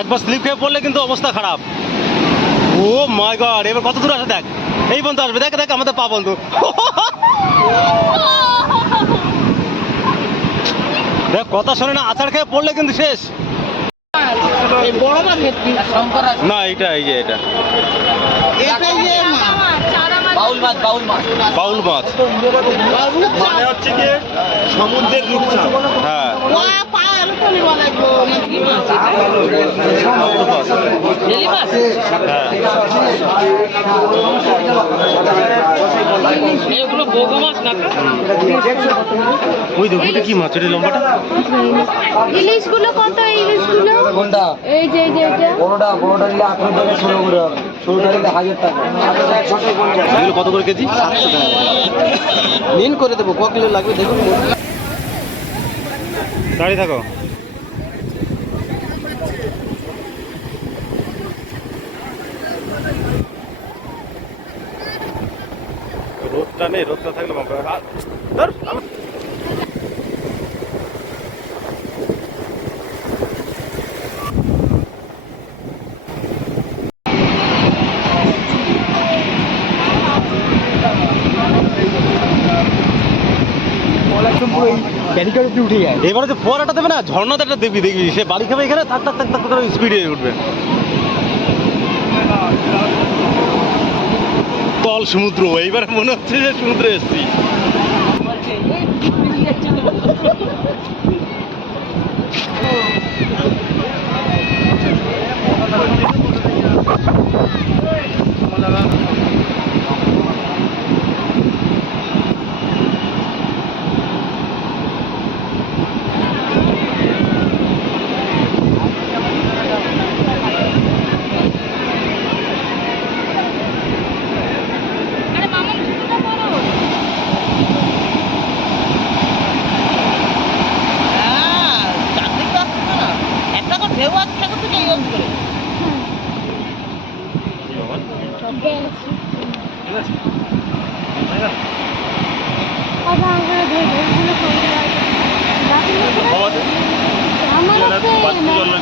একবার স্লিপ খেয়ে পড়লে কিন্তু অবস্থা খারাপ। ও মাই গড এবার কত দূর আসে দেখ। এই বন্ধু আসবে দেখ দেখ আমাদের পা বন্ধু। দেখ কথা শোনে না আচার খেয়ে পড়লে কিন্তু শেষ। না এটা এই যে এটা। বাউল মাছ মানে হচ্ছে কি সমুদ্রের রূপচাঁদ। হ্যাঁ। ওই দেখো কি মাছ এটা লম্বাটা কত ইলিশগুলো কোনটা এই যে এই যে এটা বড়টা বড়টা নিলে আঠারো থেকে ষোলো করে হবে নিলে হাজার টাকা এগুলো কত করে কেজি? নিন করে দেবো ক কিলো লাগবে দেখুন। দাঁড়িয়ে থাকো। রোদটা নেই রোদটা থাকলে ধর, এবারে যে ফোয়ারাটা দেবে না ঝর্ণাতে একটা দেখবি দেখবি সে বালি খাবে এখানে থাক থাক থাক থাক স্পিডে উঠবে। তল সমুদ্র এইবার মনে হচ্ছে যে সমুদ্রে এসছি। আরে একটা করে ঢেউ আসছে এখন থেকে এই করে আমরা